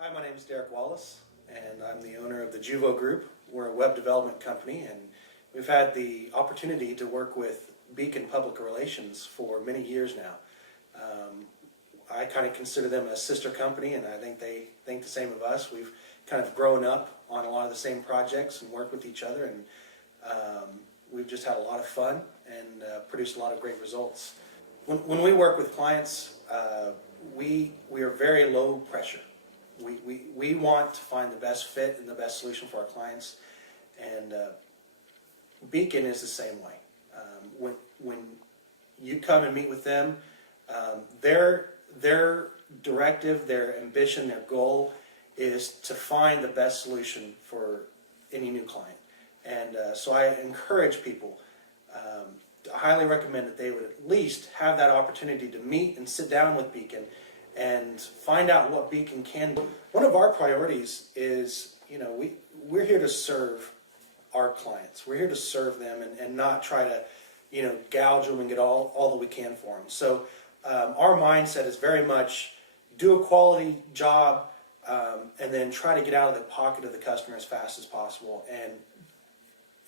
Hi, my name is Derrick Wallace, and I'm the owner of the Juvo Group. We're a web development company, and we've had the opportunity to work with Beacon Public Relations for many years now. I kind of consider them a sister company, and I think they think the same of us. We've kind of grown up on a lot of the same projects and worked with each other, and we've just had a lot of fun and produced a lot of great results. When we work with clients, we are very low pressure. We want to find the best fit and the best solution for our clients, and Beacon is the same way. When you come and meet with them, their directive, their ambition, their goal is to find the best solution for any new client. And so I encourage people, I highly recommend that they would at least have that opportunity to meet and sit down with Beacon and find out what Beacon can do. One of our priorities is, we're here to serve our clients. We're here to serve them and not try to, gouge them and get all that we can for them. So our mindset is very much do a quality job and then try to get out of the pocket of the customer as fast as possible.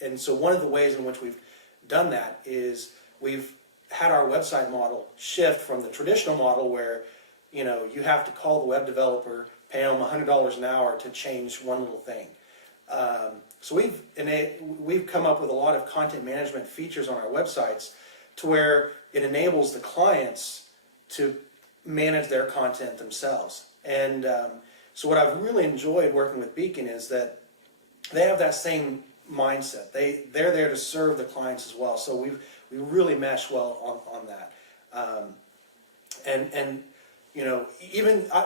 And so one of the ways in which we've done that is we've had our website model shift from the traditional model where you have to call the web developer, pay them $100 an hour to change one little thing. So we've come up with a lot of content management features on our websites to where it enables the clients to manage their content themselves. And so what I've really enjoyed working with Beacon is that they have that same mindset. They're there to serve the clients as well. So we really mesh well on that.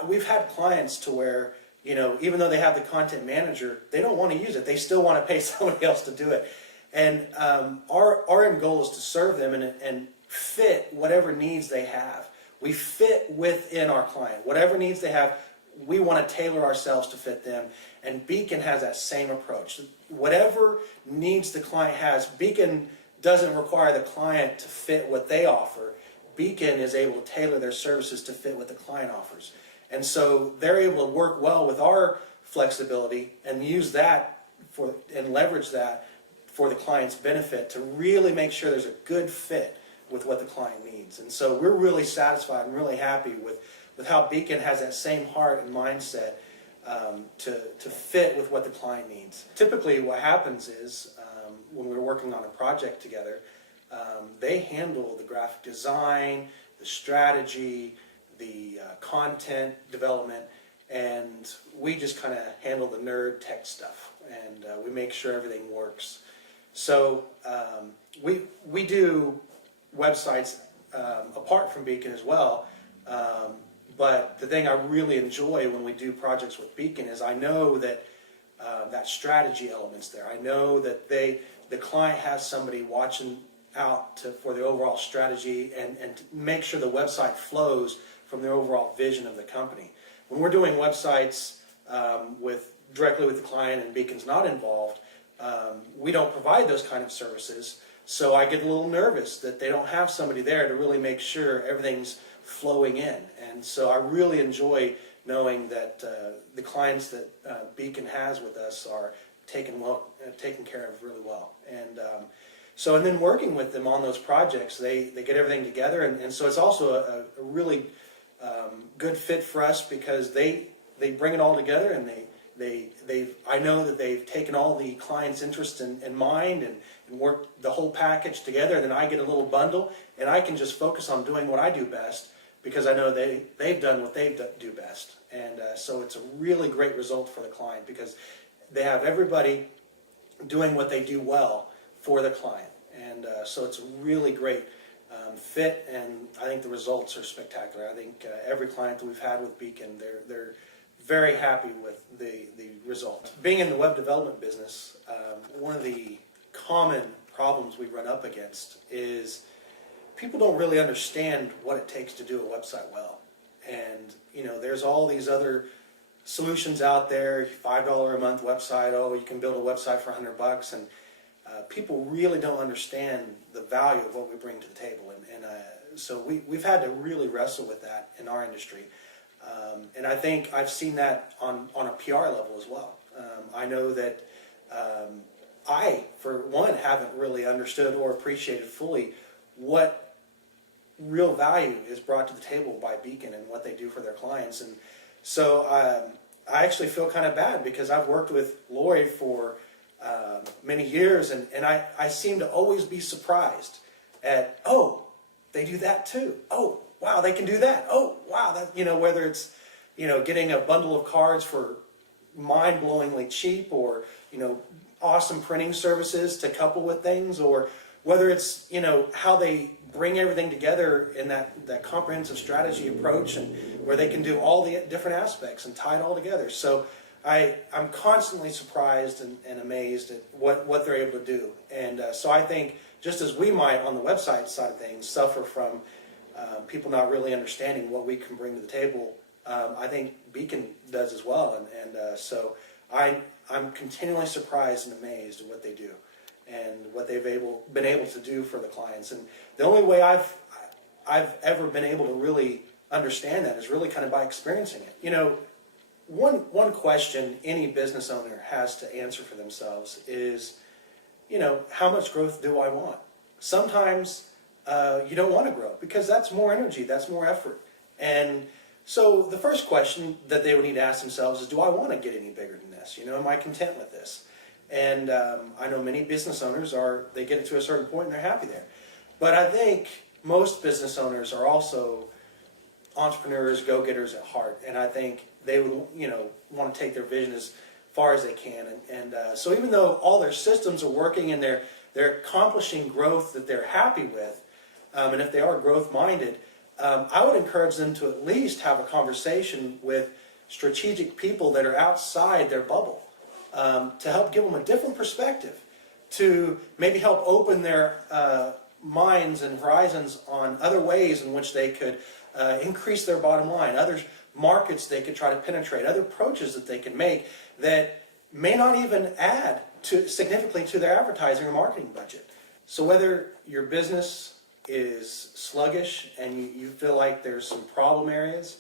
We've had clients to where, even though they have the content manager, they don't want to use it. They still want to pay somebody else to do it. And our end goal is to serve them and fit whatever needs they have. We fit within our client. Whatever needs they have, we want to tailor ourselves to fit them. And Beacon has that same approach. Whatever needs the client has, Beacon doesn't require the client to fit what they offer. Beacon is able to tailor their services to fit what the client offers. And so they're able to work well with our flexibility and use that and leverage that for the client's benefit to really make sure there's a good fit with what the client needs. And so we're really satisfied and really happy with how Beacon has that same heart and mindset to fit with what the client needs. Typically what happens is when we're working on a project together, they handle the graphic design, the strategy, the content development, and we just kind of handle the nerd tech stuff, and we make sure everything works. So we do websites apart from Beacon as well, but the thing I really enjoy when we do projects with Beacon is I know that that strategy element's there. I know that the client has somebody watching out for the overall strategy and to make sure the website flows from the overall vision of the company. When we're doing websites directly with the client and Beacon's not involved, we don't provide those kind of services, so I get a little nervous that they don't have somebody there to really make sure everything's flowing in. And so I really enjoy knowing that the clients that Beacon has with us are taken care of really well. And then working with them on those projects, they get everything together, and so it's also a really good fit for us because they bring it all together, and I know that they've taken all the client's interest in mind and worked the whole package together. And then I get a little bundle, and I can just focus on doing what I do best because I know they've done what they do best. And so it's a really great result for the client because they have everybody doing what they do well for the client. And so it's a really great fit, and I think the results are spectacular. I think every client that we've had with Beacon, they're very happy with the result. Being in the web development business, one of the common problems we run up against is people don't really understand what it takes to do a website well. And there's all these other solutions out there, $5 a month website, you can build a website for $100, and people really don't understand the value of what we bring to the table. And so we've had to really wrestle with that in our industry. And I think I've seen that on a PR level as well. I know that I, for one, haven't really understood or appreciated fully what real value is brought to the table by Beacon and what they do for their clients. And so I actually feel kind of bad because I've worked with Lloyd for many years, and I seem to always be surprised at, oh, they do that too. Oh, wow, they can do that. Oh, wow, that, whether it's, getting a bundle of cards for mind-blowingly cheap, or, awesome printing services to couple with things, or whether it's, how they bring everything together in that comprehensive strategy approach, and where they can do all the different aspects and tie it all together. So I'm constantly surprised and amazed at what they're able to do. And so I think, just as we might on the website side of things suffer from people not really understanding what we can bring to the table, I think Beacon does as well. And so I'm continually surprised and amazed at what they do and what they've been able to do for the clients. And the only way I've ever been able to really understand that is really kind of by experiencing it. One question any business owner has to answer for themselves is, how much growth do I want? Sometimes you don't want to grow because that's more energy, that's more effort. And so the first question that they would need to ask themselves is, do I want to get any bigger than this? Am I content with this? And I know many business owners they get it to a certain point and they're happy there. But I think most business owners are also entrepreneurs, go-getters at heart. And I think they would, want to take their vision as far as they can. And so even though all their systems are working and they're accomplishing growth that they're happy with, and if they are growth-minded, I would encourage them to at least have a conversation with strategic people that are outside their bubble, to help give them a different perspective, to maybe help open their minds and horizons on other ways in which they could increase their bottom line, other markets they could try to penetrate, other approaches that they can make that may not even add significantly to their advertising or marketing budget. So whether your business is sluggish and you feel like there's some problem areas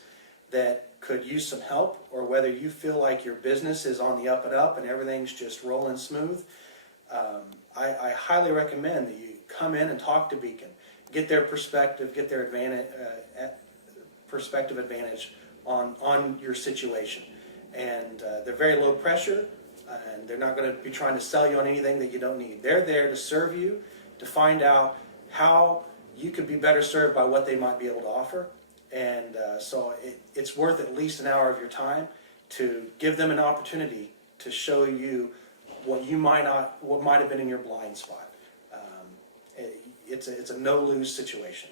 that could use some help, or whether you feel like your business is on the up and up and everything's just rolling smooth, I highly recommend that you come in and talk to Beacon, get their perspective, get their perspective advantage on your situation. And they're very low pressure, and they're not going to be trying to sell you on anything that you don't need. They're there to serve you, to find out how you could be better served by what they might be able to offer. And so it's worth at least an hour of your time to give them an opportunity to show you what might have been in your blind spot. It's a no-lose situation.